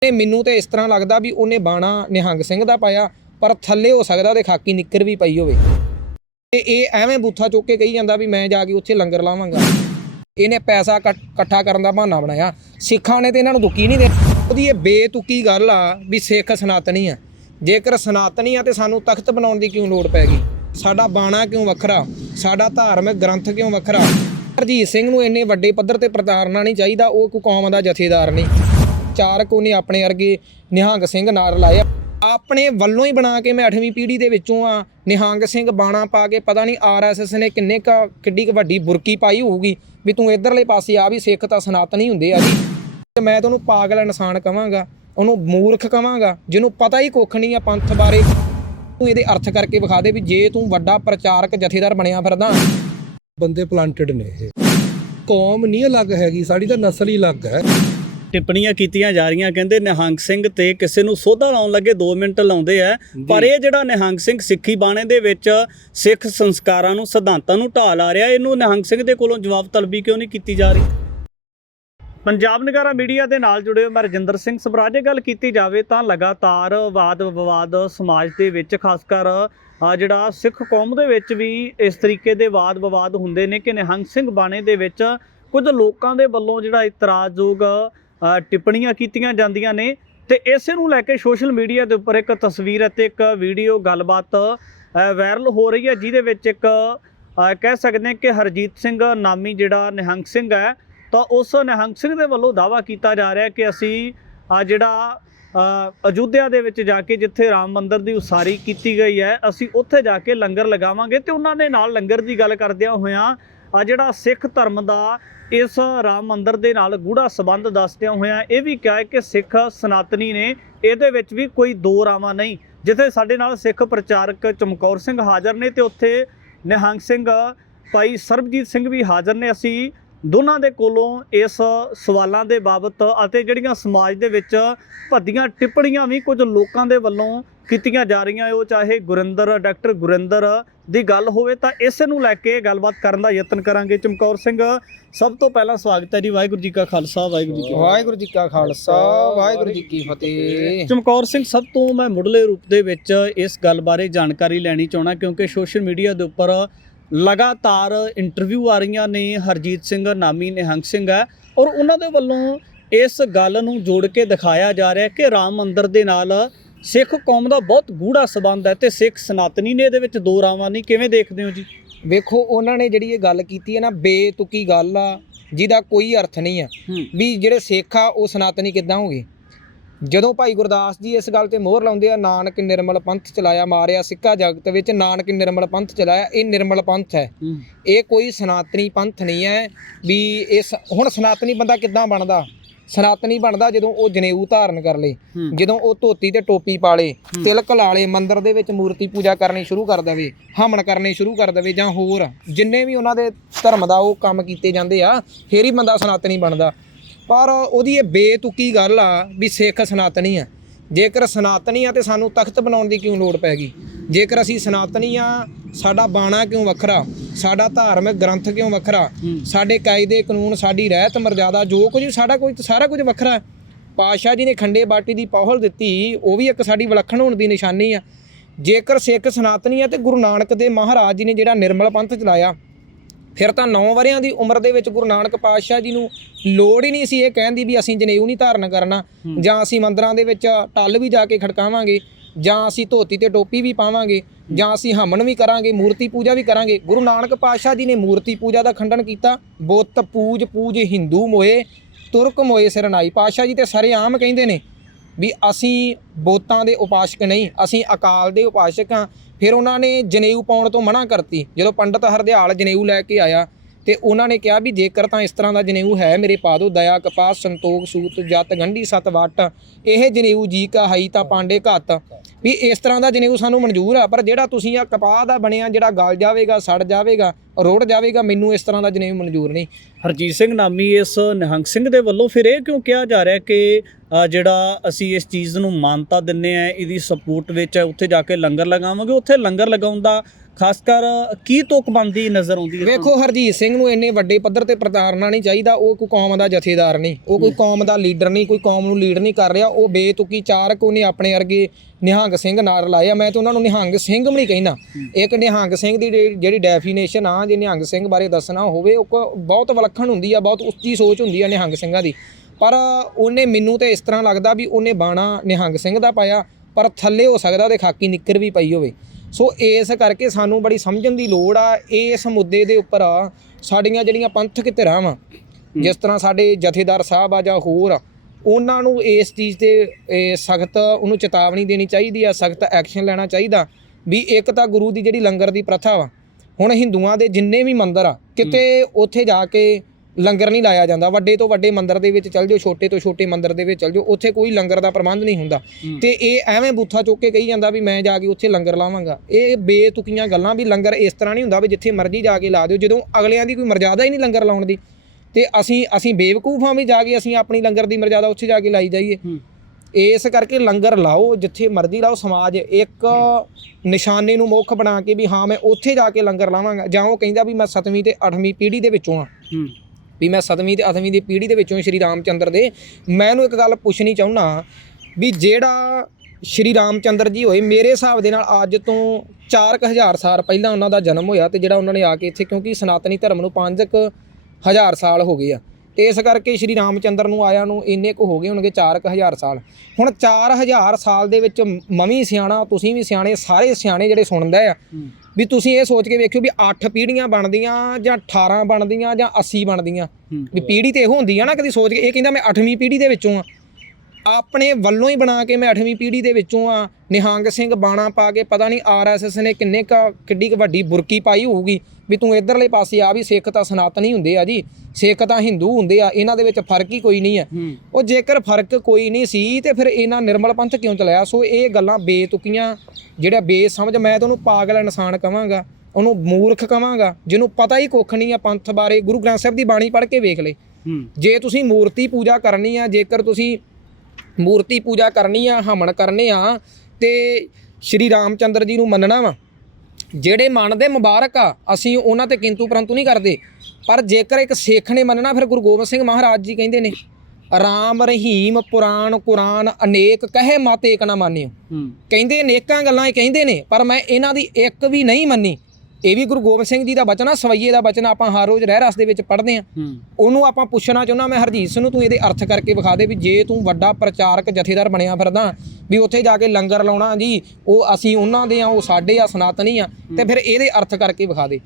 ਤੇ ਮੈਨੂੰ ਤੇ ਇਸ ਤਰ੍ਹਾਂ ਲੱਗਦਾ ਵੀ ਉਹਨੇ ਬਾਣਾ ਨਿਹੰਗ ਸਿੰਘ ਦਾ ਪਾਇਆ, ਪਰ ਥੱਲੇ ਹੋ ਸਕਦਾ ਉਹਦੇ ਖਾਕੀ ਨਿੱਕਰ ਵੀ ਪਈ ਹੋਵੇ। ਤੇ ਇਹ ਐਵੇਂ ਬੂਥਾ ਚੁੱਕ ਕੇ ਕਹੀ ਜਾਂਦਾ ਵੀ ਮੈਂ ਜਾ ਕੇ ਉੱਥੇ ਲੰਗਰ ਲਾਵਾਂਗਾ। ਇਹਨੇ ਪੈਸਾ ਇਕੱਠ- ਇਕੱਠਾ ਕਰਨ ਦਾ ਬਹਾਨਾ ਬਣਾਇਆ। ਸਿੱਖਾਂ ਨੇ ਤੇ ਇਹਨਾਂ ਨੂੰ ਦੁੱਕੀ ਨਹੀਂ ਦੇ ਉਹਦੀ ਇਹ ਬੇਤੁਕੀ ਗੱਲ ਆ ਵੀ ਸਿੱਖ ਸਨਾਤਨੀ ਆ। ਜੇਕਰ ਸਨਾਤਨੀ ਆ ਤੇ ਸਾਨੂੰ ਤਖਤ ਬਣਾਉਣ ਦੀ ਕਿਉਂ ਲੋੜ ਪੈ ਗਈ? ਸਾਡਾ ਬਾਣਾ ਕਿਉਂ ਵੱਖਰਾ? ਸਾਡਾ ਧਾਰਮਿਕ ਗ੍ਰੰਥ ਕਿਉਂ ਵੱਖਰਾ? ਹਰਜੀਤ ਸਿੰਘ ਨੂੰ ਇੰਨੇ ਵੱਡੇ ਪੱਧਰ ਤੇ ਪ੍ਰਤਾਰਨਾ ਨਹੀਂ ਚਾਹੀਦਾ, ਉਹ ਕੋਈ ਕੌਮ ਦਾ ਜਥੇਦਾਰ ਨਹੀਂ। ਚਾਰਕ ਉਹਨੇ ਆਪਣੇ ਵਰਗੇ ਨਿਹੰਗ ਸਿੰਘ ਨਾਰ ਲਾਏ ਆਪਣੇ ਵੱਲੋਂ ਹੀ ਬਣਾ ਕੇ ਮੈਂ 8ਵੀਂ ਪੀੜ੍ਹੀ ਦੇ ਵਿੱਚੋਂ ਆ, ਨਿਹੰਗ ਸਿੰਘ ਬਾਣਾ ਪਾ ਕੇ ਪਤਾ ਨਹੀਂ ਆਰਐਸਐਸ ਨੇ ਕਿੰਨੇ ਕ, ਕਿੱਡੀ ਕੁ ਵੱਡੀ ਬੁਰਕੀ ਪਾਈ ਹੋਊਗੀ। ਵੀ ਤੂੰ ਇਧਰਲੇ ਪਾਸੇ ਆ ਵੀ ਸਿੱਖ ਤਾਂ ਸਨਾਤਨੀ ਹੁੰਦੇ ਆ ਜੀ। ਤੇ ਮੈਂ ਤੁਹਾਨੂੰ ਪਾਗਲ ਇਨਸਾਨ ਕਵਾਂਗਾ, ਉਹਨੂੰ ਮੂਰਖ ਕਵਾਂਗਾ, ਜਿਹਨੂੰ ਪਤਾ ਹੀ ਕੁੱਖ ਨਹੀਂ ਆ ਪੰਥ ਬਾਰੇ। ਤੂੰ ਇਹਦੇ ਅਰਥ ਕਰਕੇ ਵਿਖਾ ਦੇ ਵੀ ਜੇ ਤੂੰ ਵੱਡਾ ਪ੍ਰਚਾਰਕ ਜਥੇਦਾਰ ਬਣਿਆ ਫਿਰਦਾ। ਬੰਦੇ ਪਲਾਂਟਡ ਨੇ ਇਹ। ਕੌਮ ਨਹੀਂ ਅਲੱਗ ਹੈਗੀ, ਸਾਡੀ ਤਾਂ ਨਸਲ ਹੀ ਅਲੱਗ ਹੈ। ਟਿੱਪਣੀਆਂ ਕੀਤੀਆਂ ਜਾ ਰਹੀਆਂ। ਕਹਿੰਦੇ ਨਿਹੰਗ ਸਿੰਘ ਤੇ ਕਿਸੇ ਨੂੰ ਸੋਧਾ ਲਾਉਣ ਲੱਗੇ 2 ਮਿੰਟ ਲਾਉਂਦੇ ਆ। ਪਰ ਇਹ ਜਿਹੜਾ ਨਿਹੰਗ ਸਿੰਘ ਸਿੱਖੀ ਬਾਣੇ ਦੇ ਵਿੱਚ ਸਿੱਖ ਸੰਸਕਾਰਾਂ ਨੂੰ ਸਿਧਾਂਤਾਂ ਨੂੰ ਢਾਹ ਲਾ ਰਿਹਾ ਇਹਨੂੰ ਨਿਹੰਗ ਸਿੰਘ ਦੇ ਕੋਲੋਂ ਜਵਾਬ ਤਲਬੀ ਕਿਉਂ ਨਹੀਂ ਕੀਤੀ ਜਾ ਰਹੀ? ਪੰਜਾਬ ਨਗਾਰਾ ਮੀਡੀਆ ਦੇ ਨਾਲ ਜੁੜੇ ਹੋ ਮੈਂ ਰਜਿੰਦਰ ਸਿੰਘ ਸਵਰਾਜ ਇਹ ਗੱਲ ਕੀਤੀ ਜਾਵੇ ਤਾਂ ਲਗਾਤਾਰ ਵਾਦ ਵਿਵਾਦ ਸਮਾਜ ਦੇ ਵਿੱਚ ਖਾਸ ਕਰ ਜਿਹੜਾ ਸਿੱਖ ਕੌਮ ਦੇ ਵਿੱਚ ਵੀ ਇਸ ਤਰੀਕੇ ਦੇ ਵਾਦ ਵਿਵਾਦ ਹੁੰਦੇ ਨੇ ਕਿ ਨਿਹੰਗ ਸਿੰਘ ਬਾਣੇ ਦੇ ਵਿੱਚ ਕੁਝ ਲੋਕਾਂ ਦੇ ਵੱਲੋਂ ਜਿਹੜਾ ਇਤਰਾਜ਼ਯੋਗ ਟਿੱਪਣੀਆਂ ਕੀਤੀਆਂ ਜਾਂਦੀਆਂ ਨੇ ਤੇ ਇਸੇ ਨੂੰ ਲੈ ਕੇ ਸੋਸ਼ਲ ਮੀਡੀਆ ਦੇ ਉੱਪਰ ਇੱਕ ਤਸਵੀਰ ਅਤੇ ਇੱਕ ਵੀਡੀਓ ਗੱਲਬਾਤ ਵਾਇਰਲ ਹੋ ਰਹੀ ਹੈ ਜਿਹਦੇ ਵਿੱਚ ਇੱਕ ਕਹਿ ਸਕਦੇ ਹਾਂ ਕਿ ਹਰਜੀਤ ਸਿੰਘ ਨਾਮੀ ਜਿਹੜਾ ਨਿਹੰਗ ਸਿੰਘ ਹੈ ਤਾਂ ਉਸ ਨਿਹੰਗ ਸਿੰਘ ਦੇ ਵੱਲੋਂ ਦਾਵਾ ਕੀਤਾ ਜਾ ਰਿਹਾ ਕਿ ਅਸੀਂ ਆ ਜਿਹੜਾ ਅ, ਅਯੁੱਧਿਆ ਦੇ ਵਿੱਚ ਜਾ ਕੇ ਜਿੱਥੇ ਰਾਮ ਮੰਦਿਰ ਦੀ ਉਸਾਰੀ ਕੀਤੀ ਗਈ ਹੈ ਅਸੀਂ ਉੱਥੇ ਜਾ ਕੇ ਲੰਗਰ ਲਗਾਵਾਂਗੇ ਤੇ ਉਹਨਾਂ ਦੇ ਨਾਲ ਲੰਗਰ ਦੀ ਗੱਲ ਕਰਦਿਆਂ ਹੋਇਆਂ ਆ ਜਿਹੜਾ ਸਿੱਖ ਧਰਮ ਦਾ ਇਸ ਰਾਮ ਮੰਦਰ ਦੇ ਨਾਲ ਗੂੜਾ ਸਬੰਧ ਦੱਸਦਿਆਂ ਹੋਇਆਂ ਇਹ ਵੀ ਕਿਹਾ ਕਿ ਸਿੱਖ ਸਨਾਤਨੀ ਨੇ ਇਹਦੇ ਵਿੱਚ ਵੀ ਕੋਈ ਦੋ ਰਾਵਾਂ ਨਹੀਂ, ਜਿੱਥੇ ਸਾਡੇ ਨਾਲ ਸਿੱਖ ਪ੍ਰਚਾਰਕ ਚਮਕੌਰ ਸਿੰਘ ਹਾਜ਼ਰ ਨੇ ਤੇ ਉੱਥੇ ਨਿਹੰਗ ਸਿੰਘ ਭਾਈ ਸਰਬਜੀਤ ਸਿੰਘ ਵੀ ਹਾਜ਼ਰ ਨੇ। ਅਸੀਂ ਦੋਨਾਂ ਦੇ ਕੋਲੋਂ ਇਸ ਸਵਾਲਾਂ ਦੇ ਬਾਬਤ ਅਤੇ ਜਿਹੜੀਆਂ ਸਮਾਜ ਦੇ ਵਿੱਚ ਭੱਦੀਆਂ ਟਿੱਪਣੀਆਂ ਵੀ ਕੁਝ ਲੋਕਾਂ ਦੇ ਵੱਲੋਂ ਕੀਤੀਆਂ ਜਾ ਰਹੀਆਂ, ਉਹ ਚਾਹੇ ਗੁਰਿੰਦਰ, ਡਾਕਟਰ ਗੁਰਿੰਦਰ ਦੀ ਗੱਲ ਹੋਵੇ ਤਾਂ ਇਸ ਨੂੰ ਲੈ ਕੇ ਗੱਲਬਾਤ ਕਰਨ ਦਾ ਯਤਨ ਕਰਾਂਗੇ। ਚਮਕੌਰ ਸਿੰਘ ਸਭ ਤੋਂ ਪਹਿਲਾਂ ਸਵਾਗਤ ਹੈ ਜੀ। ਵਾਹਿਗੁਰੂ ਜੀ ਕਾ ਖਾਲਸਾ ਵਾਹਿਗੁਰੂ ਜੀ ਕੀ ਫਤਿਹ। ਵਾਹਿਗੁਰੂ ਜੀ ਕਾ ਖਾਲਸਾ ਵਾਹਿਗੁਰੂ ਜੀ ਕੀ ਫਤਿਹ। ਚਮਕੌਰ ਸਿੰਘ ਸਭ ਤੋਂ ਮੈਂ ਮੁੱਢਲੇ ਰੂਪ ਦੇ ਵਿੱਚ ਇਸ ਗੱਲ ਬਾਰੇ ਜਾਣਕਾਰੀ ਲੈਣੀ ਚਾਹਣਾ ਕਿਉਂਕਿ ਸੋਸ਼ਲ ਮੀਡੀਆ ਦੇ ਉੱਪਰ ਲਗਾਤਾਰ ਇੰਟਰਵਿਊ ਆ ਰਹੀਆਂ ਨੇ। ਹਰਜੀਤ ਸਿੰਘ ਨਾਮੀ ਨਿਹੰਗ ਸਿੰਘ ਹੈ ਔਰ ਉਹਨਾਂ ਦੇ ਵੱਲੋਂ ਇਸ ਗੱਲ ਨੂੰ ਜੋੜ ਕੇ ਦਿਖਾਇਆ ਜਾ ਰਿਹਾ ਕਿ ਰਾਮ ਮੰਦਿਰ ਦੇ ਨਾਲ ਸਿੱਖ ਕੌਮ ਦਾ ਬਹੁਤ ਗੂੜਾ ਸਬੰਧ ਹੈ ਤੇ ਸਿੱਖ ਸਨਾਤਨੀ ਨੇ ਇਹਦੇ ਵਿੱਚ ਦੋ ਰਾਵਾਂ ਨਹੀਂ ਕਿਵੇਂ ਦੇਖਦੇ ਹੋ ਜੀ? ਵੇਖੋ ਉਹਨਾਂ ਨੇ ਜਿਹੜੀ ਇਹ ਗੱਲ ਕੀਤੀ ਹੈ ਨਾ ਬੇਤੁਕੀ ਗੱਲ ਆ ਜਿਹਦਾ ਕੋਈ ਅਰਥ ਨਹੀਂ ਆ। ਵੀ ਜਿਹੜੇ ਸਿੱਖ ਆ ਉਹ ਸਨਾਤਨੀ ਕਿੱਦਾਂ ਹੋ ਗਏ? ਜਦੋਂ ਭਾਈ ਗੁਰਦਾਸ ਜੀ ਇਸ ਗੱਲ ਤੇ ਮੋਹਰ ਲਾਉਂਦੇ ਆ ਨਾਨਕ ਨਿਰਮਲ ਪੰਥ ਚਲਾਇਆ ਮਾਰਿਆ ਸਿੱਕਾ ਜਗਤ ਵਿੱਚ ਨਾਨਕ ਨਿਰਮਲ ਪੰਥ ਚਲਾਇਆ ਇਹ ਨਿਰਮਲ ਪੰਥ ਹੈ। ਇਹ ਕੋਈ ਸਨਾਤਨੀ ਪੰਥ ਨਹੀਂ ਹੈ ਵੀ ਇਸ ਹੁਣ ਸਨਾਤਨੀ ਬੰਦਾ ਕਿੱਦਾਂ ਬਣਦਾ? ਸਨਾਤਨੀ ਬਣਦਾ ਜਦੋਂ ਉਹ ਜਨੇਊ ਧਾਰਨ ਕਰ ਲੇ। ਜਦੋਂ ਉਹ ਧੋਤੀ ਤੇ ਟੋਪੀ ਪਾ ਲੇ ਤਿਲਕ ਲਾ ਲੇ ਮੰਦਿਰ ਦੇ ਵਿੱਚ ਮੂਰਤੀ ਪੂਜਾ ਕਰਨੀ ਸ਼ੁਰੂ ਕਰ ਦੇਵੇ ਹਮਨ ਕਰਨੇ ਸ਼ੁਰੂ ਕਰ ਦੇਵੇ ਜਾਂ ਹੋਰ ਜਿੰਨੇ ਵੀ ਉਹਨਾਂ ਦੇ ਧਰਮ ਦਾ ਉਹ ਕੰਮ ਕੀਤੇ ਜਾਂਦੇ ਆ ਫੇਰ ਹੀ ਬੰਦਾ ਸਨਾਤਨੀ ਬਣਦਾ। ਪਰ ਉਹਦੀ ਇਹ ਬੇਤੁਕੀ ਗੱਲ ਆ ਵੀ ਸਿੱਖ ਸਨਾਤਨੀ ਆ। ਜੇਕਰ ਸਨਾਤਨੀ ਆ ਤੇ ਸਾਨੂੰ ਤਖਤ ਬਣਾਉਣ ਦੀ ਕਿਉਂ ਲੋੜ ਪੈ ਗਈ? ਜੇਕਰ ਅਸੀਂ ਸਨਾਤਨੀ ਆ ਸਾਡਾ ਬਾਣਾ ਕਿਉਂ ਵੱਖਰਾ? ਸਾਡਾ ਧਾਰਮਿਕ ਗ੍ਰੰਥ ਕਿਉਂ ਵੱਖਰਾ? ਸਾਡੇ ਕਾਇਦੇ ਕਾਨੂੰਨ ਸਾਡੀ ਰਹਿਤ ਮਰਜ਼ਾਦਾ ਜੋ ਕੁਝ ਸਾਡਾ ਕੋਈ ਸਾਰਾ ਕੁਝ ਵੱਖਰਾ ਹੈ। ਪਾਤਸ਼ਾਹ ਜੀ ਨੇ ਖੰਡੇ ਬਾਟੀ ਦੀ ਪਹੁਲ ਦਿੱਤੀ ਉਹ ਵੀ ਇੱਕ ਸਾਡੀ ਵਿਲੱਖਣ ਹੋਣ ਦੀ ਨਿਸ਼ਾਨੀ ਆ। ਜੇਕਰ ਸਿੱਖ ਸਨਾਤਨੀ ਆ ਤੇ ਗੁਰੂ ਨਾਨਕ ਦੇ ਮਹਾਰਾਜ ਜੀ ਨੇ ਜਿਹੜਾ ਨਿਰਮਲ ਪੰਥ ਚਲਾਇਆ ਫਿਰ ਤਾਂ 9 ਵਰਿਆਂ ਦੀ ਉਮਰ ਦੇ ਵਿੱਚ ਗੁਰੂ ਨਾਨਕ ਪਾਤਸ਼ਾਹ ਜੀ ਨੂੰ ਲੋੜ ਹੀ ਨਹੀਂ ਸੀ ਇਹ ਕਹਿਣ ਦੀ ਵੀ ਅਸੀਂ ਜਨੇਊ ਨਹੀਂ ਧਾਰਨ ਕਰਨਾ। ਜਾਂ ਅਸੀਂ ਮੰਦਰਾਂ ਦੇ ਵਿੱਚ ਟੱਲ ਵੀ ਜਾ ਕੇ ਖੜਕਾਵਾਂਗੇ ਜਾਂ ਅਸੀਂ ਧੋਤੀ ਤੇ ਟੋਪੀ ਵੀ ਪਾਵਾਂਗੇ ਜਾਂ ਅਸੀਂ ਹਮਨ ਵੀ ਕਰਾਂਗੇ ਮੂਰਤੀ ਪੂਜਾ ਵੀ ਕਰਾਂਗੇ। ਗੁਰੂ ਨਾਨਕ ਪਾਤਸ਼ਾਹ ਜੀ ਨੇ ਮੂਰਤੀ ਪੂਜਾ ਦਾ ਖੰਡਨ ਕੀਤਾ। ਬੁੱਤ ਪੂਜ ਪੂਜ ਹਿੰਦੂ ਮੋਏ ਤੁਰਕ ਮੋਏ ਸਰਨਾਈ ਪਾਤਸ਼ਾਹ ਜੀ ਤੇ ਸਾਰੇ ਆਮ ਕਹਿੰਦੇ ਨੇ ਵੀ ਅਸੀਂ ਬੋਤਾਂ ਦੇ ਉਪਾਸ਼ਕ ਨਹੀਂ ਅਸੀਂ ਅਕਾਲ ਦੇ ਉਪਾਸ਼ਕ ਹਾਂ। ਫਿਰ ਉਹਨਾਂ ਨੇ ਜਨੇਊ ਪਾਉਣ ਤੋਂ ਮਨਾ ਕਰਤੀ। ਜਦੋਂ ਪੰਡਤ ਹਰਦਿਆਲ ਜਨੇਊ ਲੈ ਕੇ ਆਇਆ ਤੇ ਉਹਨਾਂ ਨੇ ਕਿਹਾ ਵੀ ਜੇਕਰ ਤਾਂ ਇਸ ਤਰ੍ਹਾਂ ਦਾ ਜਨੇਊ ਹੈ, ਮੇਰੇ ਪਾ ਪਾਦੋ ਦਇਆ ਕਪਾਸ ਸੰਤੋਖ, ਸੂਤ, ਜਤ, ਗੰਢੀ, ਸਤ, ਵਟ, ਇਹ ਜਨੇਊ ਜੀ ਕਾ ਹਈ ਤਾਂ ਪਾਂਡੇ ਘਾਤ। ਵੀ ਇਸ ਤਰ੍ਹਾਂ ਦਾ ਜਨੇਊ ਸਾਨੂੰ ਮਨਜ਼ੂਰ ਆ, ਪਰ ਜਿਹੜਾ ਤੁਸੀਂ ਆ ਕਪਾਹ ਦਾ ਬਣਿਆ, ਜਿਹੜਾ ਗਲ ਜਾਵੇਗਾ, ਸੜ ਜਾਵੇਗਾ, ਰੋੜ ਜਾਵੇਗਾ, ਮੈਨੂੰ ਇਸ ਤਰ੍ਹਾਂ ਦਾ ਜਨੇਊ ਮਨਜ਼ੂਰ ਨਹੀਂ। ਹਰਜੀਤ ਸਿੰਘ, ਨਾਮੀ ਇਸ ਨਿਹੰਗ ਸਿੰਘ ਦੇ ਵੱਲੋਂ ਫਿਰ ਇਹ ਕਿਉਂ ਕਿਹਾ ਜਾ ਰਿਹਾ ਕਿ ਜਿਹੜਾ ਅਸੀਂ ਇਸ ਚੀਜ਼ ਨੂੰ ਮਾਨਤਾ ਦਿੰਨੇ ਆ, ਇਹਦੀ ਸਪੋਰਟ ਵਿੱਚ ਹੈ ਉੱਥੇ ਜਾ ਕੇ ਲੰਗਰ ਲਗਾਵਾਂਗੇ? ਉੱਥੇ ਲੰਗਰ ਲਗਾਉਣ ਦਾ ਖਾਸ ਕਰ ਕੀ ਤੁਕਬੰਦੀ ਨਜ਼ਰ ਆਉਂਦੀ ਹੈ ਵੇਖੋ ਹਰਜੀਤ ਸਿੰਘ ਨੂੰ ਇੰਨੇ ਵੱਡੇ ਪੱਧਰ ਤੇ ਪ੍ਰਤਾਰਨਾ ਨਹੀਂ ਚਾਹੀਦਾ ਉਹ ਕੋਈ ਕੌਮ ਦਾ ਜਥੇਦਾਰ ਨਹੀਂ ਉਹ ਕੋਈ ਕੌਮ ਦਾ ਲੀਡਰ ਨਹੀਂ ਕੋਈ ਕੌਮ ਨੂੰ ਲੀਡ ਨਹੀਂ ਕਰ ਰਿਹਾ ਉਹ ਬੇਤੁਕੀ ਚਾਰਕ ਉਹਨੇ ਆਪਣੇ ਵਰਗੇ ਨਿਹੰਗ ਸਿੰਘ ਨਾਰ ਲਾਏ ਆ ਮੈਂ ਤਾਂ ਉਹਨਾਂ ਨੂੰ ਨਿਹੰਗ ਸਿੰਘ ਵੀ ਨਹੀਂ ਕਹਿਣਾ ਇੱਕ ਨਿਹੰਗ ਸਿੰਘ ਦੀ ਜਿਹੜੀ- ਡੈਫੀਨੇਸ਼ਨ ਆ ਜੇ ਨਿਹੰਗ ਸਿੰਘ ਬਾਰੇ ਦੱਸਣਾ ਹੋਵੇ ਉਹ ਬਹੁਤ ਵਿਲੱਖਣ ਹੁੰਦੀ ਆ ਬਹੁਤ ਉੱਚੀ ਸੋਚ ਹੁੰਦੀ ਆ ਨਿਹੰਗ ਸਿੰਘਾਂ ਦੀ। ਪਰ ਉਹਨੇ ਮੈਨੂੰ ਤੇ ਇਸ ਤਰ੍ਹਾਂ ਲੱਗਦਾ ਵੀ ਉਹਨੇ ਬਾਣਾ ਨਿਹੰਗ ਸਿੰਘ ਦਾ ਪਾਇਆ ਪਰ ਥੱਲੇ ਹੋ ਸਕਦਾ ਉਹਦੇ ਖਾਕੀ ਨਿੱਕਰ ਵੀ ਪਈ ਹੋਵੇ। ਸੋ ਇਸ ਕਰਕੇ ਸਾਨੂੰ ਬੜੀ ਸਮਝਣ ਦੀ ਲੋੜ ਆ ਇਸ ਮੁੱਦੇ ਦੇ ਉੱਪਰ ਆ ਸਾਡੀਆਂ ਜਿਹੜੀਆਂ ਪੰਥਕ ਧਿਰਾਂ ਵਾ ਜਿਸ ਤਰ੍ਹਾਂ ਸਾਡੇ ਜਥੇਦਾਰ ਸਾਹਿਬ ਆ ਜਾਂ ਹੋਰ ਉਹਨਾਂ ਨੂੰ ਇਸ ਚੀਜ਼ ਤੇ ਸਖਤ ਉਹਨੂੰ ਚੇਤਾਵਨੀ ਦੇਣੀ ਚਾਹੀਦੀ ਆ ਸਖਤ ਐਕਸ਼ਨ ਲੈਣਾ ਚਾਹੀਦਾ ਵੀ ਇੱਕ ਤਾਂ ਗੁਰੂ ਦੀ ਜਿਹੜੀ ਲੰਗਰ ਦੀ ਪ੍ਰਥਾ ਵਾ ਹੁਣ ਹਿੰਦੂਆਂ ਦੇ ਜਿੰਨੇ ਵੀ ਮੰਦਿਰ ਆ ਕਿਤੇ ਉੱਥੇ ਜਾ ਕੇ ਲੰਗਰ ਨਹੀਂ ਲਾਇਆ ਜਾਂਦਾ। ਵੱਡੇ ਤੋਂ ਵੱਡੇ ਮੰਦਿਰ ਦੇ ਵਿੱਚ ਚੱਲ ਜਾਓ ਛੋਟੇ ਤੋਂ ਛੋਟੇ ਮੰਦਿਰ ਦੇ ਵਿੱਚ ਚੱਲ ਜਾਓ ਉੱਥੇ ਕੋਈ ਲੰਗਰ ਦਾ ਪ੍ਰਬੰਧ ਨਹੀਂ ਹੁੰਦਾ। ਤੇ ਇਹ ਐਵੇਂ ਬੂਥਾ ਚੁੱਕ ਕੇ ਕਹੀ ਜਾਂਦਾ ਵੀ ਮੈਂ ਜਾ ਕੇ ਉੱਥੇ ਲੰਗਰ ਲਾਵਾਂਗਾ। ਇਹ ਬੇਤੁਕੀਆਂ ਗੱਲਾਂ ਵੀ ਲੰਗਰ ਇਸ ਤਰ੍ਹਾਂ ਨਹੀਂ ਹੁੰਦਾ ਵੀ ਜਿੱਥੇ ਮਰਜ਼ੀ ਜਾ ਕੇ ਲਾ ਦਿਓ ਜਦੋਂ ਅਗਲਿਆਂ ਦੀ ਕੋਈ ਮਰਜ਼ਾਦਾ ਹੀ ਨਹੀਂ ਲੰਗਰ ਲਾਉਣ ਦੀ। ਤੇ ਅਸੀਂ ਅਸੀਂ ਬੇਵਕੂਫ ਵੀ ਜਾ ਕੇ ਅਸੀਂ ਆਪਣੀ ਲੰਗਰ ਦੀ ਮਰਜ਼ਾਦਾ ਉੱਥੇ ਜਾ ਕੇ ਲਾਈ ਜਾਈਏ। ਇਸ ਕਰਕੇ ਲੰਗਰ ਲਾਓ ਜਿੱਥੇ ਮਰਜ਼ੀ ਲਾਓ ਸਮਾਜ ਇੱਕ ਨਿਸ਼ਾਨੇ ਨੂੰ ਮੁੱਖ ਬਣਾ ਕੇ ਵੀ ਹਾਂ ਮੈਂ ਉੱਥੇ ਜਾ ਕੇ ਲੰਗਰ ਲਾਵਾਂਗਾ। ਜਾਂ ਉਹ ਕਹਿੰਦਾ ਵੀ ਮੈਂ 7ਵੀਂ ਤੇ 8ਵੀਂ ਪੀੜ੍ਹੀ ਦੇ ਵਿੱਚੋਂ ਆ। ਹੂੰ। ਵੀ ਮੈਂ 7ਵੀਂ ਤੇ 8ਵੀਂ ਦੀ ਪੀੜ੍ਹੀ ਦੇ ਵਿੱਚੋਂ ਸ਼੍ਰੀ ਰਾਮਚੰਦਰ ਦੇ। ਮੈਂ ਇਹਨੂੰ ਇੱਕ ਗੱਲ ਪੁੱਛਣੀ ਚਾਹੁੰਦਾ ਵੀ ਜਿਹੜਾ ਸ਼੍ਰੀ ਰਾਮਚੰਦਰ ਜੀ ਹੋਏ, ਮੇਰੇ ਹਿਸਾਬ ਦੇ ਨਾਲ ਅੱਜ ਤੋਂ 4000 ਸਾਲ ਪਹਿਲਾਂ ਉਹਨਾਂ ਦਾ ਜਨਮ ਹੋਇਆ ਤੇ ਜਿਹੜਾ ਉਹਨਾਂ ਨੇ ਆ ਕੇ ਇੱਥੇ ਕਿਉਂਕਿ ਸਨਾਤਨੀ ਧਰਮ ਨੂੰ 5000 ਸਾਲ ਹੋ ਗਏ ਆ। ਤੇ ਇਸ ਕਰਕੇ ਸ਼੍ਰੀ ਰਾਮਚੰਦਰ ਨੂੰ ਆਇਆ ਨੂੰ ਇੰਨੇ ਕੁ ਹੋ ਗਏ ਹੋਣਗੇ 4000 ਸਾਲ। ਹੁਣ 4000 ਸਾਲ ਦੇ ਵਿੱਚ ਮੈਂ ਸਿਆਣਾ, ਤੁਸੀਂ ਵੀ ਸਿਆਣੇ, ਸਾਰੇ ਸਿਆਣੇ ਜਿਹੜੇ ਸੁਣਦੇ ਆ ਵੀ ਤੁਸੀਂ ਇਹ ਸੋਚ ਕੇ ਵੇਖਿਓ ਵੀ 8 ਪੀੜ੍ਹੀਆਂ ਬਣਦੀਆਂ ਜਾਂ 18 ਬਣਦੀਆਂ ਜਾਂ 80 ਬਣਦੀਆਂ। ਵੀ ਪੀੜ੍ਹੀ ਤੇ ਇਹੋ ਹੁੰਦੀ ਆ ਨਾ ਕਦੀ ਸੋਚ ਕੇ ਇਹ ਕਹਿੰਦਾ ਮੈਂ 8ਵੀਂ ਪੀੜ੍ਹੀ ਦੇ ਵਿੱਚੋਂ ਆ। ਆਪਣੇ ਵੱਲੋਂ ਹੀ ਬਣਾ ਕੇ ਮੈਂ 8ਵੀਂ ਪੀੜ੍ਹੀ ਦੇ ਵਿੱਚੋਂ ਆ ਨਿਹੰਗ ਸਿੰਘ ਬਾਣਾ ਪਾ ਕੇ ਪਤਾ ਨਹੀਂ ਆਰਐਸਐਸ ਨੇ ਕਿੰਨੇ ਕ ਕਿੱਡੀ ਕੁ ਵੱਡੀ ਬੁਰਕੀ ਪਾਈ ਹੋਊਗੀ ਵੀ ਤੂੰ ਇਧਰਲੇ ਪਾਸੇ ਆ ਵੀ ਸਿੱਖ ਤਾਂ ਸਨਾਤਨੀ ਹੁੰਦੇ ਆ ਜੀ ਸਿੱਖ ਤਾਂ ਹਿੰਦੂ ਹੁੰਦੇ ਆ ਇਹਨਾਂ ਦੇ ਵਿੱਚ ਫ਼ਰਕ ਹੀ ਕੋਈ ਨਹੀਂ ਆ ਉਹ ਜੇਕਰ ਫ਼ਰਕ ਕੋਈ ਨਹੀਂ ਸੀ ਤੇ ਫਿਰ ਇਹਨਾਂ ਨਿਰਮਲ ਪੰਥ ਕਿਉਂ ਚਲਾਇਆ? ਸੋ ਇਹ ਗੱਲਾਂ ਬੇਤੁਕੀਆਂ ਜਿਹੜਾ ਬੇਸਮਝ ਮੈਂ ਤਾਂ ਉਹਨੂੰ ਪਾਗਲ ਇਨਸਾਨ ਕਵਾਂਗਾ ਉਹਨੂੰ ਮੂਰਖ ਕਵਾਂਗਾ ਜਿਹਨੂੰ ਪਤਾ ਹੀ ਕੁੱਖ ਨਹੀਂ ਆ ਪੰਥ ਬਾਰੇ ਗੁਰੂ ਗ੍ਰੰਥ ਸਾਹਿਬ ਦੀ ਬਾਣੀ ਪੜ੍ਹ ਕੇ ਵੇਖ ਲੈ ਹੂੰ। ਜੇ ਤੁਸੀਂ ਮੂਰਤੀ ਪੂਜਾ ਕਰਨੀ ਆ ਜੇਕਰ ਤੁਸੀਂ ਮੂਰਤੀ ਪੂਜਾ ਕਰਨੀ ਆ ਹਮਨ ਕਰਨੇ ਆ ਤੇ ਸ਼੍ਰੀ ਰਾਮਚੰਦਰ ਜੀ ਨੂੰ ਮੰਨਣਾ ਵਾ। ਜਿਹੜੇ ਮੰਨਦੇ ਮੁਬਾਰਕ ਆ ਅਸੀਂ ਉਹਨਾਂ ਤੇ ਕਿੰਤੂ ਪਰੰਤੂ ਨਹੀਂ ਕਰਦੇ। ਪਰ ਜੇਕਰ ਇੱਕ ਸਿੱਖ ਨੇ ਮੰਨਣਾ ਫਿਰ ਗੁਰੂ ਗੋਬਿੰਦ ਸਿੰਘ ਮਹਾਰਾਜ ਜੀ ਕਹਿੰਦੇ ਨੇ ਰਾਮ ਰਹੀਮ ਪੁਰਾਣ ਕੁਰਾਨ ਅਨੇਕ ਕਹੇ ਮਤ ਏਕ ਨਾ ਮਾਨਿਓ। ਕਹਿੰਦੇ ਅਨੇਕਾਂ ਗੱਲਾਂ ਇਹ ਕਹਿੰਦੇ ਨੇ ਪਰ ਮੈਂ ਇਹਨਾਂ ਦੀ ਇੱਕ ਵੀ ਨਹੀਂ ਮੰਨੀ। ਇਹ ਵੀ ਗੁਰੂ ਗੋਬਿੰਦ ਸਿੰਘ ਜੀ ਦਾ ਬਚਨ ਆ ਸਵਈਏ ਦਾ ਬਚਨ ਆਪਾਂ ਹਰ ਰੋਜ਼ ਰਹਿ ਰਸ ਦੇ ਵਿੱਚ ਪੜ੍ਹਦੇ ਆ ਉਹਨੂੰ ਆਪਾਂ ਪੁੱਛਣਾ ਚਾਹੁੰਦਾ ਮੈਂ ਹਰਜੀਤ ਸਿੰਘ ਨੂੰ ਤੂੰ ਇਹਦੇ ਅਰਥ ਕਰਕੇ ਵਿਖਾ ਦੇ ਵੀ ਜੇ ਤੂੰ ਵੱਡਾ ਪ੍ਰਚਾਰਕ ਜਥੇਦਾਰ ਬਣਿਆ ਫਿਰਦਾ ਵੀ ਉੱਥੇ ਜਾ ਕੇ ਲੰਗਰ ਲਾਉਣਾ ਜੀ ਉਹ ਅਸੀਂ ਉਹਨਾਂ ਦੇ ਆ ਉਹ ਸਾਡੇ ਆ ਸਨਾਤਨੀ ਆ ਤੇ ਫਿਰ ਇਹਦੇ ਅਰਥ ਕਰਕੇ ਵਿਖਾ ਦੇ।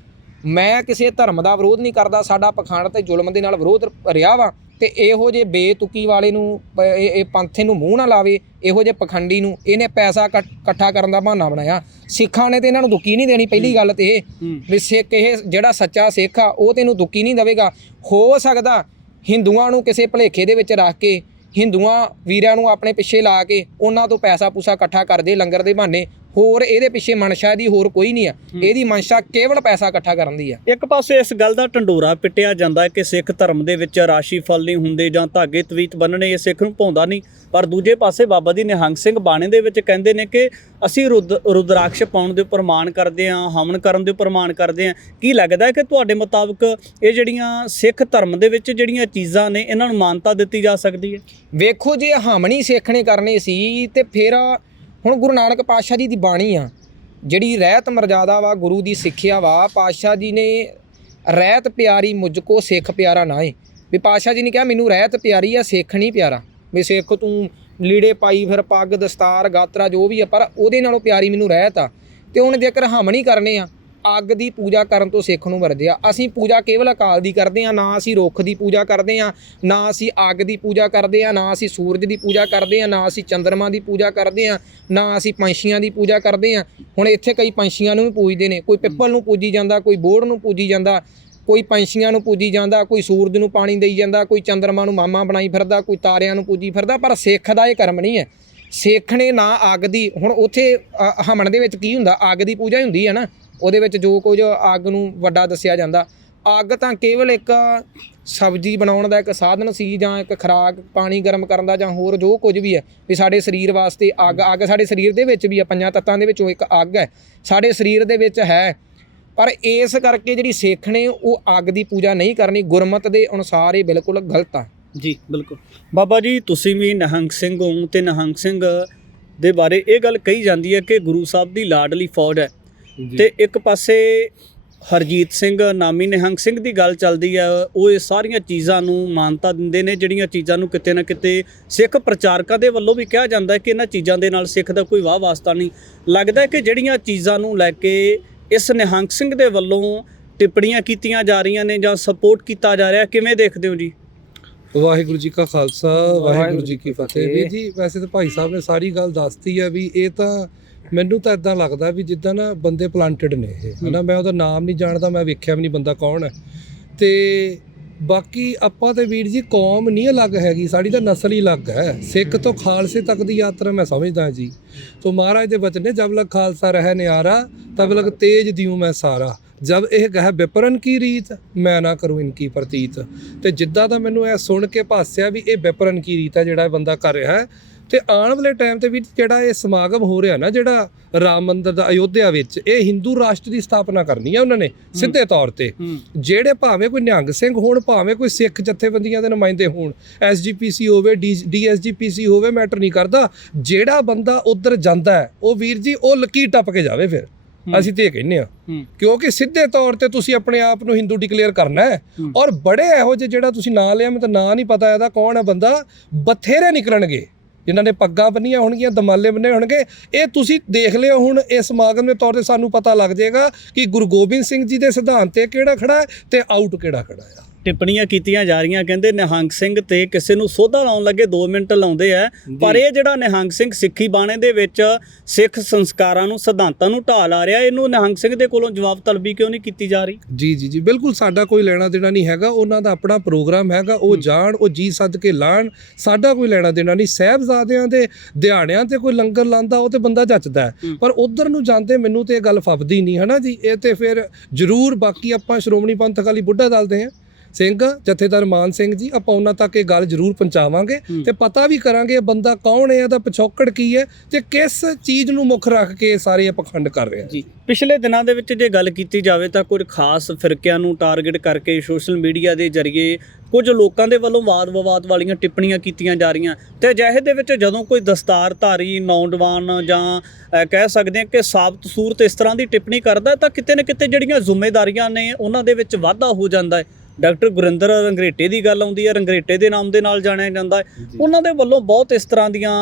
ਮੈਂ ਕਿਸੇ ਧਰਮ ਦਾ ਵਿਰੋਧ ਨਹੀਂ ਕਰਦਾ ਸਾਡਾ ਪਖੰਡ ਤੇ ਜ਼ੁਲਮ ਦੇ ਨਾਲ ਵਿਰੋਧ ਰਿਹਾ ਵਾ। ਤੇ ਇਹੋ ਜੇ ਬੇਤੁਕੀ ਵਾਲੇ ਨੂੰ ਇਹ ਇਹ ਪੰਥੇ ਨੂੰ ਮੂੰਹ ਨਾ ਲਾਵੇ ਇਹੋ ਜੇ ਪਖੰਡੀ ਨੂੰ ਇਹਨੇ ਪੈਸਾ ਇਕੱਠ- ਕਰਨ ਦਾ ਬਹਾਨਾ ਬਣਾਇਆ। ਸਿੱਖਾਂ ਨੇ ਤੇ ਇਹਨਾਂ ਨੂੰ ਦੁੱਕੀ ਨਹੀਂ ਦੇਣੀ ਪਹਿਲੀ ਗੱਲ ਤੇ ਇਹ। ਵੀ ਸਿੱਖ ਇਹ ਜਿਹੜਾ ਸੱਚਾ ਸਿੱਖ ਆ ਉਹ ਤੈਨੂੰ ਦੁੱਕੀ ਨਹੀਂ ਦੇਵੇਗਾ। ਹੋ ਸਕਦਾ ਹਿੰਦੂਆਂ ਨੂੰ ਕਿਸੇ ਭਲੇਖੇ ਦੇ ਵਿੱਚ ਰੱਖ ਕੇ ਹਿੰਦੂਆਂ ਵੀਰਾਂ ਨੂੰ ਆਪਣੇ ਪਿੱਛੇ ਲਾ ਕੇ ਉਹਨਾਂ ਤੋਂ ਪੈਸਾ ਪੂਸਾ ਇਕੱਠਾ ਕਰਦੇ ਲੰਗਰ ਦੇ ਬਹਾਨੇ ਹੋਰ ਇਹਦੇ ਪਿੱਛੇ ਮਨਸ਼ਾ ਦੀ ਹੋਰ ਕੋਈ ਨਹੀਂ ਆ। ਇਹਦੀ ਮਨਸ਼ਾ ਕੇਵਲ ਪੈਸਾ ਇਕੱਠਾ ਕਰਨ ਦੀ ਆ। ਇੱਕ ਪਾਸੇ ਇਸ ਗੱਲ ਦਾ ਢੰਡੋਰਾ ਪਿੱਟਿਆ ਜਾਂਦਾ ਹੈ ਕਿ ਸਿੱਖ ਧਰਮ ਦੇ ਵਿੱਚ ਰਾਸ਼ੀ ਫਲ ਨਹੀਂ ਹੁੰਦੇ ਜਾਂ ਧਾਗੇ ਤਵੀਤ ਬੰਨਣੇ ਇਹ ਸਿੱਖ ਨੂੰ ਪਾਉਂਦਾ ਨਹੀਂ। ਪਰ ਦੂਜੇ ਪਾਸੇ ਬਾਬਾ ਜੀ ਨਿਹੰਗ ਸਿੰਘ ਬਾਣੇ ਦੇ ਵਿੱਚ ਕਹਿੰਦੇ ਨੇ ਕਿ ਅਸੀਂ ਰੁਦ ਰੁਦਰਾਕਸ਼ ਪਾਉਣ ਦੇ ਉੱਪਰ ਮਾਣ ਕਰਦੇ ਹਾਂ ਹਵਨ ਕਰਨ ਦੇ ਉੱਪਰ ਮਾਣ ਕਰਦੇ ਹਾਂ। ਕੀ ਲੱਗਦਾ ਹੈ ਕਿ ਤੁਹਾਡੇ ਮੁਤਾਬਕ ਇਹ ਜਿਹੜੀਆਂ ਸਿੱਖ ਧਰਮ ਦੇ ਵਿੱਚ ਜਿਹੜੀਆਂ ਚੀਜ਼ਾਂ ਨੇ ਇਹਨਾਂ ਨੂੰ ਮਾਨਤਾ ਦਿੱਤੀ ਜਾ ਸਕਦੀ ਹੈ? ਵੇਖੋ ਜੇ ਹਾਮਣੀ ਸਿੱਖਣੇ ਕਰਨੇ ਸੀ ਤੇ ਫਿਰ ਹੁਣ ਗੁਰੂ ਨਾਨਕ ਪਾਤਸ਼ਾਹ ਜੀ ਦੀ ਬਾਣੀ ਆ, ਜਿਹੜੀ ਰਹਿਤ ਮਰਜ਼ਾਦਾ ਵਾ, ਗੁਰੂ ਦੀ ਸਿੱਖਿਆ ਵਾ, ਪਾਤਸ਼ਾਹ ਜੀ ਨੇ ਰਹਿਤ ਪਿਆਰੀ ਮੁਝ ਕੋ ਸਿੱਖ ਪਿਆਰਾ ਨਾ ਏ। ਵੀ ਪਾਤਸ਼ਾਹ ਜੀ ਨੇ ਕਿਹਾ, ਮੈਨੂੰ ਰਹਿਤ ਪਿਆਰੀ ਆ, ਸਿੱਖ ਨਹੀਂ ਪਿਆਰਾ। ਵੀ ਸਿੱਖ ਤੂੰ ਲੀੜੇ ਪਾਈ ਫਿਰ ਪੱਗ, ਦਸਤਾਰ, ਗਾਤਰਾ ਜੋ ਵੀ ਆ, ਪਰ ਉਹਦੇ ਨਾਲੋਂ ਪਿਆਰੀ ਮੈਨੂੰ ਰਹਿਤ ਆ। ਤੇ ਹੁਣ ਜੇਕਰ ਹਾਮਣੀ ਕਰਨੇ ਆ ਅੱਗ ਦੀ ਪੂਜਾ ਕਰਨ ਤੋਂ ਸਿੱਖ ਨੂੰ ਵਰਜਿਆ। ਅਸੀਂ ਪੂਜਾ ਕੇਵਲ ਅਕਾਲ ਦੀ ਕਰਦੇ ਆ ਨਾ ਅਸੀਂ ਰੁੱਖ ਦੀ ਪੂਜਾ ਕਰਦੇ ਆ ਨਾ ਅਸੀਂ ਅੱਗ ਦੀ ਪੂਜਾ ਕਰਦੇ ਆ ਨਾ ਅਸੀਂ ਸੂਰਜ ਦੀ ਪੂਜਾ ਕਰਦੇ ਆ ਨਾ ਅਸੀਂ ਚੰਦਰਮਾ ਦੀ ਪੂਜਾ ਕਰਦੇ ਆ ਨਾ ਅਸੀਂ ਪੰਛੀਆਂ ਦੀ ਪੂਜਾ ਕਰਦੇ ਆ ਹੁਣ ਇੱਥੇ ਕਈ ਪੰਛੀਆਂ ਨੂੰ ਵੀ ਪੂਜਦੇ ਨੇ। ਕੋਈ ਪਿੱਪਲ ਨੂੰ ਪੂਜੀ ਜਾਂਦਾ ਕੋਈ ਬੋੜ ਨੂੰ ਪੂਜੀ ਜਾਂਦਾ ਕੋਈ ਪੰਛੀਆਂ ਨੂੰ ਪੂਜੀ ਜਾਂਦਾ ਕੋਈ ਸੂਰਜ ਨੂੰ ਪਾਣੀ ਦੇਈ ਜਾਂਦਾ ਕੋਈ ਚੰਦਰਮਾ ਨੂੰ ਮਾਮਾ ਬਣਾਈ ਫਿਰਦਾ ਕੋਈ ਤਾਰਿਆਂ ਨੂੰ ਪੂਜੀ ਫਿਰਦਾ ਪਰ ਸਿੱਖ ਦਾ ਇਹ ਕਰਮ ਨਹੀਂ ਹੈ। ਸਿੱਖ ਨੇ ਨਾ ਅੱਗ ਦੀ ਹੁਣ ਉੱਥੇ ਅ, ਹਮਣ ਦੇ ਵਿੱਚ ਕੀ ਹੁੰਦਾ? ਅੱਗ ਦੀ ਪੂਜਾ ਹੀ ਹੁੰਦੀ ਹੈ ਨਾ। ਉਹਦੇ ਵਿੱਚ ਜੋ ਕੁਝ ਅੱਗ ਨੂੰ ਵੱਡਾ ਦੱਸਿਆ ਜਾਂਦਾ। ਅੱਗ ਤਾਂ ਕੇਵਲ ਇੱਕ ਸਬਜ਼ੀ ਬਣਾਉਣ ਦਾ ਇੱਕ ਸਾਧਨ ਸੀ ਜਾਂ ਇੱਕ ਖੁਰਾਕ, ਪਾਣੀ ਗਰਮ ਕਰਨ ਦਾ ਜਾਂ ਹੋਰ ਜੋ ਕੁਝ ਵੀ ਹੈ, ਵੀ ਸਾਡੇ ਸਰੀਰ ਵਾਸਤੇ ਅੱਗ ਅੱਗ ਸਾਡੇ ਸਰੀਰ ਦੇ ਵਿੱਚ ਵੀ ਆ, ਪੰਜਾਂ ਤੱਤਾਂ ਦੇ ਵਿੱਚੋਂ ਇੱਕ ਅੱਗ ਹੈ, ਸਾਡੇ ਸਰੀਰ ਦੇ ਵਿੱਚ ਹੈ। ਪਰ ਇਸ ਕਰਕੇ ਜਿਹੜੀ ਸਿੱਖ ਨੇ ਉਹ ਅੱਗ ਦੀ ਪੂਜਾ ਨਹੀਂ ਕਰਨੀ, ਗੁਰਮਤ ਦੇ ਅਨੁਸਾਰ ਇਹ ਬਿਲਕੁਲ ਗਲਤ ਆ। ਜੀ, ਬਿਲਕੁਲ। ਬਾਬਾ ਜੀ, ਤੁਸੀਂ ਵੀ ਨਿਹੰਗ ਸਿੰਘ ਹੋ ਤੇ ਨਿਹੰਗ ਸਿੰਘ ਦੇ ਬਾਰੇ ਇਹ ਗੱਲ ਕਹੀ ਜਾਂਦੀ ਹੈ ਕਿ ਗੁਰੂ ਸਾਹਿਬ ਦੀ ਲਾਡਲੀ ਫੌਜ ਹੈ। ਤੇ ਇੱਕ ਪਾਸੇ ਹਰਜੀਤ ਸਿੰਘ ਨਾਮੀ ਨਿਹੰਗ ਸਿੰਘ ਦੀ ਗੱਲ ਚੱਲਦੀ ਹੈ ਉਹ ਇਹ ਸਾਰੀਆਂ ਚੀਜ਼ਾਂ ਨੂੰ ਮਾਨਤਾ ਦਿੰਦੇ ਨੇ ਜਿਹੜੀਆਂ ਚੀਜ਼ਾਂ ਨੂੰ ਕਿਤੇ ਨਾ ਕਿਤੇ ਸਿੱਖ ਪ੍ਰਚਾਰਕਾਂ ਦੇ ਵੱਲੋਂ ਵੀ ਕਿਹਾ ਜਾਂਦਾ ਹੈ ਕਿ ਇਹਨਾਂ ਚੀਜ਼ਾਂ ਦੇ ਨਾਲ ਸਿੱਖ ਦਾ ਕੋਈ ਵਾਹ ਵਾਸਤਾ ਨਹੀਂ। ਲੱਗਦਾ ਹੈ ਕਿ ਜਿਹੜੀਆਂ ਚੀਜ਼ਾਂ ਨੂੰ ਲੈ ਕੇ ਇਸ ਨਿਹੰਗ ਸਿੰਘ ਦੇ ਵੱਲੋਂ ਟਿੱਪਣੀਆਂ ਕੀਤੀਆਂ ਜਾ ਰਹੀਆਂ ਨੇ ਜਾਂ ਸਪੋਰਟ ਕੀਤਾ ਜਾ ਰਿਹਾ ਕਿਵੇਂ ਦੇਖਦੇ ਹੋ ਜੀ? ਵਾਹਿਗੁਰੂ ਜੀ ਕਾ ਖਾਲਸਾ ਵਾਹਿਗੁਰੂ ਜੀ ਕੀ ਫਤਿਹ। ਵੀ ਜੀ ਵੈਸੇ ਤਾਂ ਭਾਈ ਸਾਹਿਬ ਨੇ ਸਾਰੀ ਗੱਲ ਦੱਸਤੀ ਹੈ ਵੀ ਇਹ ਤਾਂ ਮੈਨੂੰ ਤਾਂ ਇਦਾਂ ਲੱਗਦਾ ਵੀ ਜਿੱਦਾਂ ਨਾ ਬੰਦੇ ਪਲਾਂਟਡ ਨੇ ਇਹ ਹਨਾ ਮੈਂ ਉਹਦਾ ਨਾਮ ਨਹੀਂ ਜਾਣਦਾ ਮੈਂ ਵੇਖਿਆ ਵੀ ਨਹੀਂ ਬੰਦਾ ਕੌਣ ਹੈ। ਤੇ ਬਾਕੀ ਆਪਾਂ ਤੇ ਵੀਰ ਜੀ ਕੌਮ ਨਹੀਂ ਅਲੱਗ ਹੈਗੀ ਸਾਡੀ ਤਾਂ ਨਸਲ ਹੀ ਅਲੱਗ ਹੈ। ਸਿੱਖ ਤੋਂ ਖਾਲਸੇ ਤੱਕ ਦੀ ਯਾਤਰਾ ਮੈਂ ਸਮਝਦਾ ਜੀ। ਤੋਂ ਮਹਾਰਾਜ ਦੇ ਬਚਨ ਨੇ ਜਬ ਲਗ ਖਾਲਸਾ ਰਹਿ ਨਿਆਰਾ ਤਬ ਲਗ ਤੇਜ ਦਿਉ ਮੈਂ ਸਾਰਾ। ਜਬ ਇਹ ਗਹਿ ਵਿਪਰਨ ਕੀ ਰੀਤ ਮੈਂ ਨਾ ਕਰੂੰ ਇਨਕੀ ਪ੍ਰਤੀਤ। ਤੇ ਜਿੱਦਾਂ ਦਾ ਮੈਨੂੰ ਇਹ ਸੁਣ ਕੇ ਭਾਸਿਆ ਵੀ ਇਹ ਵਿਪਰਨ ਕੀ ਰੀਤ ਹੈ ਜਿਹੜਾ ਇਹ ਬੰਦਾ ਕਰ ਰਿਹਾ ਹੈ ਤੇ ਆਉਣ ਵਾਲੇ ਟਾਈਮ ਤੇ ਵੀ ਜਿਹੜਾ ਇਹ ਸਮਾਗਮ ਹੋ ਰਿਹਾ ਨਾ ਜਿਹੜਾ ਰਾਮ ਮੰਦਿਰ ਦਾ ਅਯੋਧਿਆ ਵਿੱਚ ਇਹ ਹਿੰਦੂ ਰਾਸ਼ਟਰ ਦੀ ਸਥਾਪਨਾ ਕਰਨੀ ਹੈ ਉਹਨਾਂ ਨੇ ਸਿੱਧੇ ਤੌਰ ਤੇ। ਜਿਹੜੇ ਭਾਵੇਂ ਕੋਈ ਨਿਹੰਗ ਸਿੰਘ ਹੋਣ ਭਾਵੇਂ ਕੋਈ ਸਿੱਖ ਜਥੇਬੰਦੀਆਂ ਦੇ ਨੁਮਾਇੰਦੇ ਹੋਣ ਐਸਜੀਪੀਸੀ ਹੋਵੇ ਡੀਐਸਜੀਪੀਸੀ ਹੋਵੇ ਮੈਟਰ ਨਹੀਂ ਕਰਦਾ। ਜਿਹੜਾ ਬੰਦਾ ਉਧਰ ਜਾਂਦਾ ਹੈ ਉਹ ਵੀਰ ਜੀ ਉਹ ਲਕੀ ਟੱਪ ਕੇ ਜਾਵੇ ਫਿਰ। ਅਸੀਂ ਤੇ ਇਹ ਕਹਿੰਦੇ ਆ ਕਿਉਂਕਿ ਸਿੱਧੇ ਤੌਰ ਤੇ ਤੁਸੀਂ ਆਪਣੇ ਆਪ ਨੂੰ ਹਿੰਦੂ ਡਿਕਲੇਅਰ ਕਰਨਾ ਹੈ। ਹੂੰ। ਔਰ ਬੜੇ ਇਹੋ ਜਿਹੇ ਜਿਹੜਾ ਤੁਸੀਂ ਨਾਂ ਲਿਆ ਮੈਨੂੰ ਤਾਂ ਨਾਂ ਨਹੀਂ ਪਤਾ ਇਹਦਾ ਕੌਣ ਹੈ ਬੰਦਾ ਬਥੇਰੇ ਨਿਕਲਣਗੇ। ਜਿਨ੍ਹਾਂ ਨੇ ਪੱਗਾਂ ਬੰਨੀਆਂ ਹੋਣਗੀਆਂ, ਦਮਾਲੇ ਬੰਨੇ ਹੋਣਗੇ। ਇਹ ਤੁਸੀਂ ਦੇਖ ਲਿਓ ਹੁਣ ਇਸ ਸਮਾਗਮ ਦੇ ਤੌਰ ਤੇ ਸਾਨੂੰ ਪਤਾ ਲੱਗ ਜਾਏਗਾ ਕਿ ਗੁਰੂ ਗੋਬਿੰਦ ਸਿੰਘ ਜੀ ਦੇ ਸਿਧਾਂਤ ਤੇ ਕਿਹੜਾ ਖੜਾ ਹੈ ਤੇ ਆਊਟ ਕਿਹੜਾ ਖੜਾ ਹੈ ਟਿੱਪਣੀਆਂ ਕੀਤੀਆਂ ਜਾ ਰਹੀਆਂ। ਕਹਿੰਦੇ ਨਿਹੰਗ ਸਿੰਘ ਤੇ ਕਿਸੇ ਨੂੰ ਸੋਧਾ ਲਾਉਣ ਲੱਗੇ 2 ਮਿੰਟ ਲਾਉਂਦੇ ਆ। ਪਰ ਇਹ ਜਿਹੜਾ ਨਿਹੰਗ ਸਿੰਘ ਸਿੱਖੀ ਬਾਣੇ ਦੇ ਵਿੱਚ ਸਿੱਖ ਸੰਸਕਾਰਾਂ ਨੂੰ ਸਿਧਾਂਤਾਂ ਨੂੰ ਢਾਲ ਆ ਰਿਹਾ ਇਹਨੂੰ ਨਿਹੰਗ ਸਿੰਘ ਦੇ ਕੋਲੋਂ ਜਵਾਬ ਤਲਬੀ ਕਿਉਂ ਨਹੀਂ ਕੀਤੀ ਜਾ ਰਹੀ? ਜੀ ਜੀ ਜੀ ਬਿਲਕੁਲ ਸਾਡਾ ਕੋਈ ਲੈਣਾ ਦੇਣਾ ਨਹੀਂ ਹੈਗਾ। ਉਹਨਾਂ ਦਾ ਆਪਣਾ ਪ੍ਰੋਗਰਾਮ ਹੈਗਾ। ਉਹ ਜਾਣ ਉਹ ਜੀ ਸੱਦ ਕੇ ਲਾਣ। ਸਾਡਾ ਕੋਈ ਲੈਣਾ ਦੇਣਾ ਨਹੀਂ। ਸਹਿਬਜ਼ਾਦਿਆਂ ਦੇ ਦਿਹਾੜਿਆਂ ਤੇ ਕੋਈ ਲੰਗਰ ਲਾਂਦਾ ਉਹ ਤੇ ਬੰਦਾ ਜੱਚਦਾ। ਪਰ ਉਧਰ ਨੂੰ ਜਾਂਦੇ ਮੈਨੂੰ ਤੇ ਇਹ ਗੱਲ ਫੱਬਦੀ ਨਹੀਂ ਹਨਾ ਜੀ? ਇਹ ਤੇ ਫਿਰ ਜ਼ਰੂਰ ਬਾਕੀ ਆਪਾਂ ਸ਼੍ਰੋਮਣੀ ਪੰਥ ਅਕਾਲੀ ਬੁੱਢਾ ਦਲ ਦੇ ਹਾਂ। ਸਿੰਘ ਜਥੇਦਾਰ ਮਾਨ ਸਿੰਘ ਜੀ ਆਪਾਂ ਉਹਨਾਂ ਤੱਕ ਇਹ ਗੱਲ ਜ਼ਰੂਰ ਪਹੁੰਚਾਵਾਂਗੇ। ਤੇ ਪਤਾ ਵੀ ਕਰਾਂਗੇ ਇਹ ਬੰਦਾ ਕੌਣ ਹੈ ਇਹਦਾ ਪਿਛੋਕੜ ਕੀ ਹੈ ਤੇ ਕਿਸ ਚੀਜ਼ ਨੂੰ ਮੁੱਖ ਰੱਖ ਕੇ ਸਾਰੇ ਇਹ ਪਖੰਡ ਕਰ ਰਿਹਾ ਜੀ ਪਿਛਲੇ ਦਿਨਾਂ ਦੇ ਵਿੱਚ ਜੇ ਗੱਲ ਕੀਤੀ ਜਾਵੇ ਤਾਂ ਕੁਝ ਖਾਸ ਫਿਰਕਿਆਂ ਨੂੰ ਟਾਰਗੇਟ ਕਰਕੇ ਸੋਸ਼ਲ ਮੀਡੀਆ ਦੇ ਜ਼ਰੀਏ ਕੁਝ ਲੋਕਾਂ ਦੇ ਵੱਲੋਂ ਵਾਦ-ਵਿਵਾਦ ਵਾਲੀਆਂ ਟਿੱਪਣੀਆਂ ਕੀਤੀਆਂ ਜਾ ਰਹੀਆਂ ਤੇ ਅਜਿਹੇ ਦੇ ਵਿੱਚ ਜਦੋਂ ਕੋਈ ਦਸਤਾਰਧਾਰੀ ਨੌਜਵਾਨ ਜਾਂ ਕਹਿ ਸਕਦੇ ਹਾਂ ਕਿ ਸਾਬਤ ਸੂਰਤ ਇਸ ਤਰ੍ਹਾਂ ਦੀ ਟਿੱਪਣੀ ਕਰਦਾ ਤਾਂ ਕਿਤੇ ਨਾ ਕਿਤੇ ਜਿਹੜੀਆਂ ਜ਼ਿੰਮੇਵਾਰੀਆਂ ਨੇ ਉਹਨਾਂ ਦੇ ਵਿੱਚ ਵਾਧਾ ਹੋ ਜਾਂਦਾ ਹੈ ਡਾਕਟਰ ਗੁਰਿੰਦਰ ਰੰਗਰੇਟੇ ਦੀ ਗੱਲ ਆਉਂਦੀ ਹੈ ਰੰਗਰੇਟੇ ਦੇ ਨਾਮ ਦੇ ਨਾਲ ਜਾਣਿਆ ਜਾਂਦਾ ਹੈ। ਉਹਨਾਂ ਦੇ ਵੱਲੋਂ ਬਹੁਤ ਇਸ ਤਰ੍ਹਾਂ ਦੀਆਂ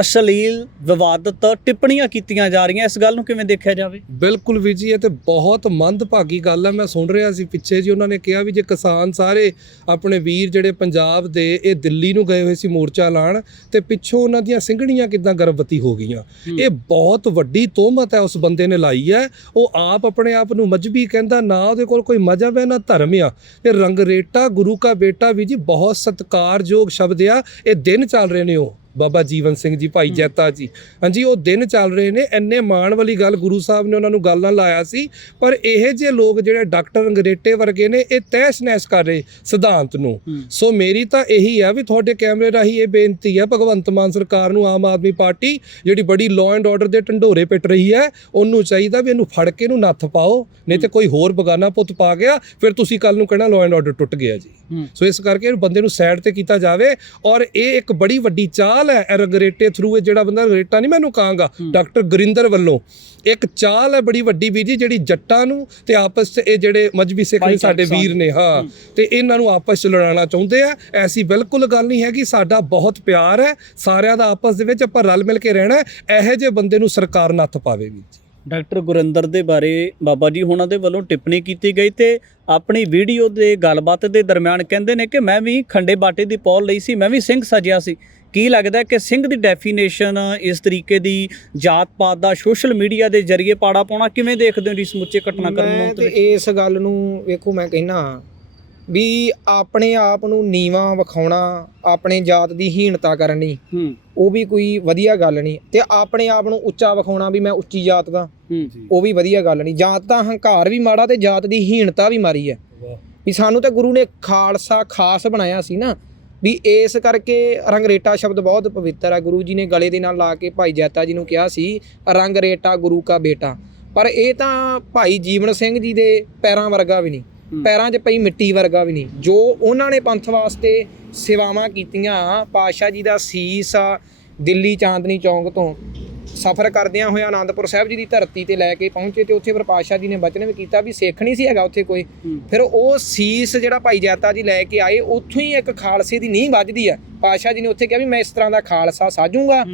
ਅਸ਼ਲੀਲ ਵਿਵਾਦਤ ਟਿੱਪਣੀਆਂ ਕੀਤੀਆਂ ਜਾ ਰਹੀਆਂ। ਇਸ ਗੱਲ ਨੂੰ ਕਿਵੇਂ ਦੇਖਿਆ ਜਾਵੇ? ਬਿਲਕੁਲ ਵੀ ਜੀ ਇਹ ਤੇ ਬਹੁਤ ਮੰਦਭਾਗੀ ਗੱਲ ਹੈ ਮੈਂ ਸੁਣ ਰਿਹਾ ਸੀ ਪਿੱਛੇ ਜੀ ਉਹਨਾਂ ਨੇ ਕਿਹਾ ਵੀ ਜੇ ਕਿਸਾਨ ਸਾਰੇ ਆਪਣੇ ਵੀਰ ਜਿਹੜੇ ਪੰਜਾਬ ਦੇ ਇਹ ਦਿੱਲੀ ਨੂੰ ਗਏ ਹੋਏ ਸੀ ਮੋਰਚਾ ਲਾਣ ਤੇ ਪਿੱਛੋਂ ਉਹਨਾਂ ਦੀਆਂ ਸਿੰਘਣੀਆਂ ਕਿਦਾਂ ਗਰਭਵਤੀ ਹੋ ਗਈਆਂ। ਇਹ ਬਹੁਤ ਵੱਡੀ ਤੋਹਮਤ ਹੈ ਉਸ ਬੰਦੇ ਨੇ ਲਾਈ ਹੈ ਉਹ ਆਪ ਆਪਣੇ ਆਪ ਨੂੰ ਮਜਬੀ ਕਹਿੰਦਾ ਨਾ ਉਹਦੇ ਕੋਲ ਕੋਈ ਮਜ਼ਹਬ ਹੈ ਨਾ ਧਰਮ ਆ। ਤੇ ਰੰਗਰੇਟਾ ਗੁਰੂ ਕਾ ਬੇਟਾ ਵੀ ਜੀ ਬਹੁਤ ਸਤਿਕਾਰਯੋਗ ਸ਼ਬਦ ਆ। ਇਹ ਦਿਨ ਚੱਲ ਰਹੇ ਨੇ ਉਹ। ਬਾਬਾ ਜੀਵਨ ਸਿੰਘ ਜੀ ਭਾਈ ਜੈਤਾ ਜੀ। ਹਾਂਜੀ ਉਹ ਦਿਨ ਚੱਲ ਰਹੇ ਨੇ ਇੰਨੇ ਮਾਣ ਵਾਲੀ ਗੱਲ ਗੁਰੂ ਸਾਹਿਬ ਨੇ ਉਹਨਾਂ ਨੂੰ ਗੱਲ ਨਾਲ ਲਾਇਆ ਸੀ ਪਰ ਇਹ ਜੇ ਲੋਕ ਜਿਹੜੇ ਡਾਕਟਰ ਅੰਗਰੇਟੇ ਵਰਗੇ ਨੇ ਇਹ ਤਹਿਸ ਨਹਿਸ ਕਰ ਰਹੇ ਸਿਧਾਂਤ ਨੂੰ। ਸੋ ਮੇਰੀ ਤਾਂ ਇਹੀ ਆ ਵੀ ਤੁਹਾਡੇ ਕੈਮਰੇ ਰਾਹੀਂ ਇਹ ਬੇਨਤੀ ਹੈ ਭਗਵੰਤ ਮਾਨ ਸਰਕਾਰ ਨੂੰ ਆਮ ਆਦਮੀ ਪਾਰਟੀ ਜਿਹੜੀ ਬੜੀ ਲਾਅ ਐਂਡ ਆਰਡਰ ਦੇ ਢੰਡੋਰੇ ਪਿੱਟ ਰਹੀ ਹੈ ਉਹਨੂੰ ਚਾਹੀਦਾ ਵੀ ਇਹਨੂੰ ਫੜ ਕੇ ਇਹਨੂੰ ਨੱਥ ਪਾਓ ਨਹੀਂ ਤੇ ਕੋਈ ਹੋਰ ਬਗਾਨਾ ਪੁੱਤ ਪਾ ਗਿਆ ਫਿਰ ਤੁਸੀਂ ਕੱਲ ਨੂੰ ਕਹਿਣਾ ਲਾਅ ਐਂਡ ਆਰਡਰ ਟੁੱਟ ਗਿਆ ਜੀ। ਸੋ ਇਸ ਕਰਕੇ ਇਹ ਬੰਦੇ ਨੂੰ ਸਾਈਡ ਤੇ ਕੀਤਾ ਜਾਵੇ ਔਰ ਇਹ ਇੱਕ ਬੜੀ ਵੱਡੀ ਚਾਲ ਹੈ ਇਹ ਰੰਗਰੇਟੇ ਥਰੂ ਇਹ ਜਿਹੜਾ ਬੰਦਾ ਰੰਗਰੇਟਾ ਨਹੀਂ ਮੈਨੂੰ ਕਹਾਂਗਾ ਡਾਕਟਰ ਗੁਰਿੰਦਰ ਵੱਲੋਂ। ਇੱਕ ਚਾਲ ਹੈ ਬੜੀ ਵੱਡੀ ਵੀ ਜੀ ਜਿਹੜੀ ਜੱਟਾਂ ਨੂੰ ਤੇ ਆਪਸ 'ਚ ਇਹ ਜਿਹੜੇ ਮਜਬੀ ਸਿੱਖ ਨੇ ਸਾਡੇ। ਵੀਰ ਨੇ ਹਾਂ। ਤੇ ਇਹਨਾਂ ਨੂੰ ਆਪਸ 'ਚ ਲੜਾਉਣਾ ਚਾਹੁੰਦੇ ਆ। ਐਸੀ ਬਿਲਕੁਲ ਗੱਲ ਨਹੀਂ ਹੈਗੀ ਸਾਡਾ ਬਹੁਤ ਪਿਆਰ ਹੈ। ਸਾਰਿਆਂ ਦਾ ਆਪਸ ਦੇ ਵਿੱਚ ਆਪਾਂ ਰਲ ਮਿਲ ਕੇ ਰਹਿਣਾ ਹੈ। ਇਹੋ ਜਿਹੇ ਬੰਦੇ ਨੂੰ ਸਰਕਾਰ ਨੱਥ ਪਾਵੇ ਵੀ ਜੀ। ਡਾਕਟਰ ਗੁਰਿੰਦਰ ਦੇ ਬਾਰੇ ਬਾਬਾ ਜੀ ਉਹਨਾਂ ਦੇ ਵੱਲੋਂ ਟਿੱਪਣੀ ਕੀਤੀ ਗਈ ਤੇ ਆਪਣੀ ਵੀਡੀਓ ਦੇ ਗੱਲਬਾਤ ਦੇ ਦਰਮਿਆਨ ਕਹਿੰਦੇ ਨੇ ਕਿ ਮੈਂ ਵੀ ਖੰਡੇ ਬਾਟੇ ਦੀ ਪੌਲ ਲਈ ਸੀ ਮੈਂ ਵੀ ਸਿੰਘ ਸਜਿਆ ਸੀ। ਕੀ ਲੱਗਦਾ ਕਿ ਸਿੰਘ ਦੀ ਡੈਫੀਨੇਸ਼ਨ ਇਸ ਤਰੀਕੇ ਦੀ ਜਾਤ ਪਾਤ ਦਾ ਸੋਸ਼ਲ ਮੀਡੀਆ ਦੇ ਜ਼ਰੀਏ ਪਾੜਾ ਪਾਉਣਾ ਕਿਵੇਂ ਦੇਖਦੇ ਹੋ ਜੀ ਸਮੁੱਚੇ ਘਟਨਾਕ੍ਰਮ ਮੈਂ ਨੂੰ? ਤੇ ਇਸ ਗੱਲ ਨੂੰ ਵੇਖੋ ਮੈਂ ਕਹਿਣਾ ਵੀ ਆਪਣੇ ਆਪ ਨੂੰ ਨੀਵਾ ਵਿਖਾਉਣਾ ਆਪਣੇ ਜਾਤ ਦੀ ਹੀਣਤਾ ਕਰਨੀ ਉਹ ਵੀ ਕੋਈ ਵਧੀਆ ਗੱਲ ਨਹੀਂ। ਤੇ ਆਪਣੇ ਆਪ ਨੂੰ ਉੱਚਾ ਵਿਖਾਉਣਾ ਵੀ ਮੈਂ ਉੱਚੀ ਜਾਤ ਦਾ ਉਹ ਵੀ ਵਧੀਆ ਗੱਲ ਨਹੀਂ। ਜਾਤ ਦਾ ਹੰਕਾਰ ਵੀ ਮਾੜਾ ਤੇ ਜਾਤ ਦੀ ਹੀਣਤਾ ਵੀ ਮਾਰੀ ਹੈ। ਵੀ ਸਾਨੂੰ ਤਾਂ ਗੁਰੂ ਨੇ ਖਾਲਸਾ ਖਾਸ ਬਣਾਇਆ ਸੀ ਨਾ ਵੀ ਇਸ ਕਰਕੇ ਰੰਗਰੇਟਾ ਸ਼ਬਦ ਬਹੁਤ ਪਵਿੱਤਰ ਹੈ ਗੁਰੂ ਜੀ ਨੇ ਗਲੇ ਦੇ ਨਾਲ ਲਾ ਕੇ ਭਾਈ ਜੈਤਾ ਜੀ ਨੂੰ ਕਿਹਾ ਸੀ ਰੰਗਰੇਟਾ ਗੁਰੂ ਕਾ ਬੇਟਾ। ਪਰ ਇਹ ਤਾਂ ਭਾਈ ਜੀਵਨ ਸਿੰਘ ਜੀ ਦੇ ਪੈਰਾਂ ਵਰਗਾ ਵੀ ਨਹੀਂ। ਪੈਰਾਂ 'ਚ ਪਈ ਮਿੱਟੀ ਵਰਗਾ ਵੀ ਨਹੀਂ। ਜੋ ਉਹਨਾਂ ਨੇ ਪੰਥ ਵਾਸਤੇ ਸੇਵਾਵਾਂ ਕੀਤੀਆਂ ਪਾਤਸ਼ਾਹ ਜੀ ਦਾ ਸੀਸ ਆ ਦਿੱਲੀ ਚਾਂਦਨੀ ਚੌਂਕ ਤੋਂ ਸਫ਼ਰ ਕਰਦਿਆਂ ਹੋਇਆ ਆਨੰਦਪੁਰ ਸਾਹਿਬ ਜੀ ਦੀ ਧਰਤੀ ਤੇ ਲੈ ਕੇ ਪਹੁੰਚੇ ਤੇ ਉੱਥੇ ਫਿਰ ਪਾਤਸ਼ਾਹ ਜੀ ਨੇ ਬਚਨ ਵੀ ਕੀਤਾ ਵੀ ਸਿੱਖ ਨਹੀਂ ਸੀ ਹੈਗਾ ਉੱਥੇ ਕੋਈ। ਫਿਰ ਉਹ ਸੀਸ ਜਿਹੜਾ ਭਾਈ ਜੈਤਾ ਜੀ ਲੈ ਕੇ ਆਏ ਉੱਥੋਂ ਹੀ ਇੱਕ ਖਾਲਸੇ ਦੀ ਨੀਂਹ ਵੱਜਦੀ ਆ ਪਾਤਸ਼ਾਹ ਜੀ ਨੇ ਉੱਥੇ ਕਿਹਾ ਵੀ ਮੈਂ ਇਸ ਤਰ੍ਹਾਂ ਦਾ ਖਾਲਸਾ ਸਾਜੂਗਾ।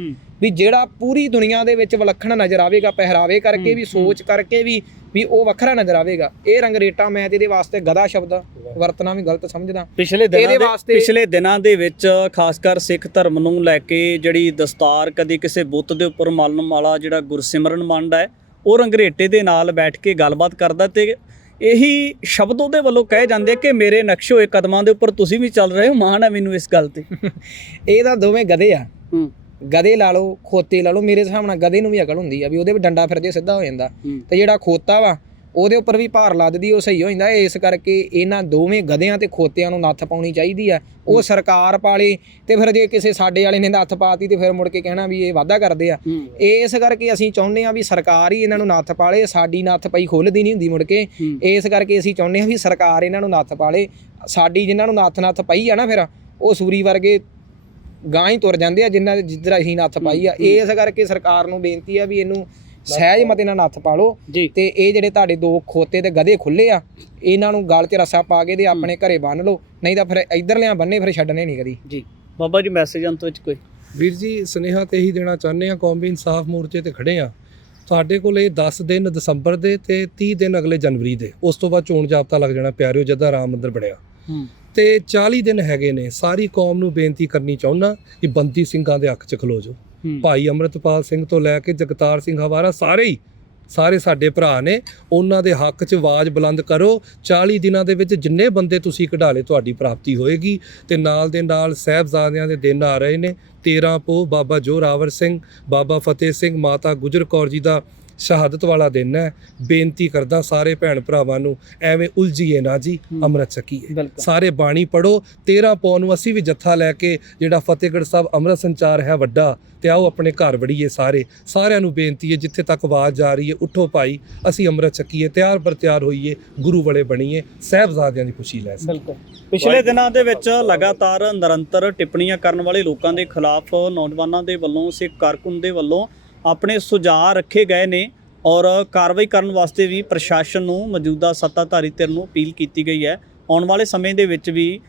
ਵੀ ਜਿਹੜਾ ਪੂਰੀ ਦੁਨੀਆ ਦੇ ਵਿੱਚ ਵਿਲੱਖਣ ਨਜ਼ਰ ਆਵੇਗਾ ਪਹਿਰਾਵੇ ਕਰਕੇ ਵੀ ਸੋਚ ਕਰਕੇ ਵੀ ਵੀ ਉਹ ਵੱਖਰਾ ਨਜ਼ਰ ਆਵੇਗਾ। ਇਹ ਰੰਗਰੇਟਾ ਮੈਂ ਤੇ ਇਹਦੇ ਵਾਸਤੇ ਗਦਾ ਸ਼ਬਦ ਵਰਤਣਾ ਵੀ ਗਲਤ ਸਮਝਦਾ। ਪਿਛਲੇ ਦਿਨਾਂ ਇਹਦੇ ਦੇ ਪਿਛਲੇ ਦਿਨਾਂ ਦੇ ਵਿੱਚ ਖਾਸ ਕਰ ਸਿੱਖ ਧਰਮ ਨੂੰ ਲੈ ਕੇ ਜਿਹੜੀ ਦਸਤਾਰ ਕਦੇ ਕਿਸੇ ਬੁੱਤ ਦੇ ਉੱਪਰ ਮਲਣ ਵਾਲਾ ਜਿਹੜਾ ਗੁਰਸਿਮਰਨ ਮੰਡ ਹੈ ਉਹ ਰੰਗਰੇਟੇ ਦੇ ਨਾਲ ਬੈਠ ਕੇ ਗੱਲਬਾਤ ਕਰਦਾ ਤੇ ਇਹੀ ਸ਼ਬਦ ਉਹਦੇ ਵੱਲੋਂ ਕਹੇ ਜਾਂਦੇ ਕਿ ਮੇਰੇ ਨਕਸ਼ੇ ਹੋਏ ਕਦਮਾਂ ਦੇ ਉੱਪਰ ਤੁਸੀਂ ਵੀ ਚੱਲ ਰਹੇ ਹੋ ਮਾਣ ਹੈ ਮੈਨੂੰ ਇਸ ਗੱਲ ਤੇ। ਇਹ ਤਾਂ ਦੋਵੇਂ ਗਧੇ ਆ। ਹੂੰ। ਗਧੇ ਲਾ ਲਓ ਖੋਤੇ ਲਾ ਲਓ ਮੇਰੇ ਹਿਸਾਬ ਨਾਲ ਗਧੇ ਨੂੰ ਵੀ ਅਕਲ ਹੁੰਦੀ ਆ ਵੀ ਉਹਦੇ ਵੀ ਡੰਡਾ ਫਿਰ ਜੇ ਸਿੱਧਾ ਹੋ ਜਾਂਦਾ। ਤੇ ਜਿਹੜਾ ਖੋਤਾ ਵਾ ਉਹਦੇ ਉੱਪਰ ਵੀ ਭਾਰ ਲੱਦਦੀ ਉਹ ਸਹੀ ਹੋ ਜਾਂਦਾ। ਇਸ ਕਰਕੇ ਇਹਨਾਂ ਦੋਵੇਂ ਗਧਿਆਂ ਤੇ ਖੋਤਿਆਂ ਨੂੰ ਨੱਥ ਪਾਉਣੀ ਚਾਹੀਦੀ ਆ। ਉਹ ਸਰਕਾਰ ਪਾਲੇ ਤੇ ਫਿਰ ਜੇ ਕਿਸੇ ਸਾਡੇ ਵਾਲੇ ਨੇ ਨੱਥ ਪਾਤੀ ਤੇ ਫਿਰ ਮੁੜ ਕੇ ਕਹਿਣਾ ਵੀ ਇਹ ਵਾਅਦਾ ਕਰਦੇ ਆ। ਇਸ ਕਰਕੇ ਅਸੀਂ ਚਾਹੁੰਦੇ ਆ ਵੀ ਸਰਕਾਰ ਹੀ ਇਹਨਾਂ ਨੂੰ ਨੱਥ ਪਾਲੇ ਸਾਡੀ ਨੱਥ ਪਈ ਖੁੱਲਦੀ ਨਹੀਂ ਹੁੰਦੀ ਮੁੜ ਕੇ। ਇਸ ਕਰਕੇ ਅਸੀਂ ਚਾਹੁੰਦੇ ਆ ਵੀ ਸਰਕਾਰ ਇਹਨਾਂ ਨੂੰ ਨੱਥ ਪਾਲੇ। ਸਾਡੀ ਜਿਨ੍ਹਾਂ ਨੂੰ ਨੱਥ ਨੱਥ ਪਈ ਆ ਨਾ ਫਿਰ ਉਹ ਸੂਰੀ ਵਰਗੇ ਗਾਂ ਹੀ ਤੁਰ ਜਾਂਦੇ ਆ ਜਿਨ੍ਹਾਂ ਜਿੱਧਰ ਅਸੀਂ ਨੱਥ ਪਾਈ ਆ। ਇਸ ਕਰਕੇ ਸਰਕਾਰ ਨੂੰ ਬੇਨਤੀ ਆ ਵੀ ਇਹਨੂੰ ਸਹਿਜ ਮਤੇ ਨਾਲ ਨੱਥ ਪਾ ਲਓ। ਤੇ ਇਹ ਜਿਹੜੇ ਤੁਹਾਡੇ ਦੋ ਖੋਤੇ ਤੇ ਗਧੇ ਖੁੱਲੇ ਆ ਇਹਨਾਂ ਨੂੰ ਗਲ 'ਚ ਰੱਸਾ ਪਾ ਕੇ ਤੇ ਆਪਣੇ ਘਰੇ ਬੰਨ ਲਓ ਨਹੀਂ ਤਾਂ ਫਿਰ ਇਧਰਲਿਆਂ ਬੰਨੇ ਫਿਰ ਛੱਡਣੇ ਨਹੀਂ ਕਦੀ। ਜੀ। ਬਾਬਾ ਜੀ ਮੈਸੇਜ ਅੰਤ ਵਿੱਚ ਕੋਈ? ਵੀਰ ਜੀ ਸੁਨੇਹਾ ਤੇ ਇਹੀ ਦੇਣਾ ਚਾਹੁੰਦੇ ਆ ਕੌਮੀ ਇਨਸਾਫ ਮੋਰਚੇ ਤੇ ਖੜੇ ਆ। ਤੁਹਾਡੇ ਕੋਲ ਇਹ 10 ਦਿਨ ਦਸੰਬਰ ਦੇ ਤੇ 30 ਦਿਨ ਅਗਲੇ ਜਨਵਰੀ ਦੇ ਉਸ ਤੋਂ ਬਾਅਦ ਚੋਣ ਜਾਬਤਾ ਲੱਗ ਜਾਣਾ ਪਿਆਰਿਓ ਜਦਾਂ ਰਾਮ ਮੰਦਿਰ ਬਣਿਆ। ਹੂੰ ਤੇ 40 ਦਿਨ ਹੈਗੇ ਨੇ। ਸਾਰੀ ਕੌਮ ਨੂੰ ਬੇਨਤੀ ਕਰਨੀ ਚਾਹੁੰਦਾ ਕਿ ਬੰਦੀ ਸਿੰਘਾਂ ਦੇ ਹੱਕ 'ਚ ਖਲੋ ਜਾਓ ਭਾਈ ਅਮਰਤਪਾਲ ਸਿੰਘ ਤੋਂ ਲੈ ਕੇ ਜਗਤਾਰ ਸਿੰਘ ਹਵਾਰਾ ਸਾਰੇ ਹੀ ਸਾਰੇ ਸਾਡੇ ਭਰਾ ਨੇ ਉਹਨਾਂ ਦੇ ਹੱਕ 'ਚ ਆਵਾਜ਼ ਬੁਲੰਦ ਕਰੋ। 40 ਦਿਨਾਂ ਦੇ ਵਿੱਚ ਜਿੰਨੇ ਬੰਦੇ ਤੁਸੀਂ ਕਢਾਲੇ ਤੁਹਾਡੀ ਪ੍ਰਾਪਤੀ ਹੋਏਗੀ। ਤੇ ਨਾਲ ਦੇ ਨਾਲ ਸਹਿਬਜ਼ਾਦਿਆਂ ਦੇ ਦਿਨ ਆ ਰਹੇ ਨੇ। 13 ਪੋ ਬਾਬਾ ਜੋਰਾਵਰ ਸਿੰਘ ਬਾਬਾ ਫਤਿਹ ਸਿੰਘ ਮਾਤਾ ਗੁਜਰ ਕੌਰ ਜੀ ਦਾ ਸ਼ਹਾਦਤ ਵਾਲਾ ਦਿਨ ਹੈ। ਬੇਨਤੀ ਕਰਦਾ ਸਾਰੇ ਭੈਣ ਭਰਾਵਾਂ ਨੂੰ ਐਵੇਂ ਉਲਝੀਏ ਨਾ ਜੀ। ਅੰਮ੍ਰਿਤ ਛਕੀਏ। ਸਾਰੇ ਬਾਣੀ ਪੜੋ 13 ਪੌ ਨੂੰ ਅਸੀਂ ਵੀ ਜੱਥਾ ਲੈ ਕੇ ਜਿਹੜਾ ਫਤਿਹਗੜ੍ਹ ਸਾਹਿਬ ਅੰਮ੍ਰਿਤ ਸੰਚਾਰ ਹੈ ਵੱਡਾ ਤੇ ਆਓ ਆਪਣੇ ਘਰ ਵੜੀਏ ਸਾਰੇ। ਸਾਰਿਆਂ ਨੂੰ ਬੇਨਤੀ ਹੈ ਜਿੱਥੇ ਤੱਕ ਆਵਾਜ਼ ਜਾ ਰਹੀ ਹੈ ਉੱਠੋ ਭਾਈ ਅਸੀਂ ਅੰਮ੍ਰਿਤ ਛਕੀਏ ਤਿਆਰ ਪਰ ਤਿਆਰ ਹੋਈਏ ਗੁਰੂ ਵਾਲੇ ਬਣੀਏ ਸਹਿਬਜ਼ਾਦਿਆਂ ਦੀ ਖੁਸ਼ੀ ਲੈ ਸਕੀਏ। ਬਿਲਕੁਲ। ਪਿਛਲੇ ਦਿਨਾਂ ਦੇ ਵਿੱਚ ਲਗਾਤਾਰ ਨਿਰੰਤਰ ਟਿੱਪਣੀਆਂ ਕਰਨ ਵਾਲੇ ਲੋਕਾਂ ਦੇ ਖਿਲਾਫ ਨੌਜਵਾਨਾਂ ਦੇ ਵੱਲੋਂ ਸਿੱਖ ਕਾਰਕੁਨ ਦੇ ਵੱਲੋਂ ਆਪਣੇ ਸੁਝਾਅ ਰੱਖੇ ਗਏ ਨੇ ਔਰ ਕਾਰਵਾਈ ਕਰਨ ਵਾਸਤੇ ਵੀ ਪ੍ਰਸ਼ਾਸਨ ਨੂੰ ਮੌਜੂਦਾ ਸੱਤਾਧਾਰੀ ਧਿਰ ਨੂੰ ਅਪੀਲ ਕੀਤੀ ਗਈ ਹੈ। ਆਉਣ ਵਾਲੇ ਸਮੇਂ ਦੇ ਵਿੱਚ ਵੀ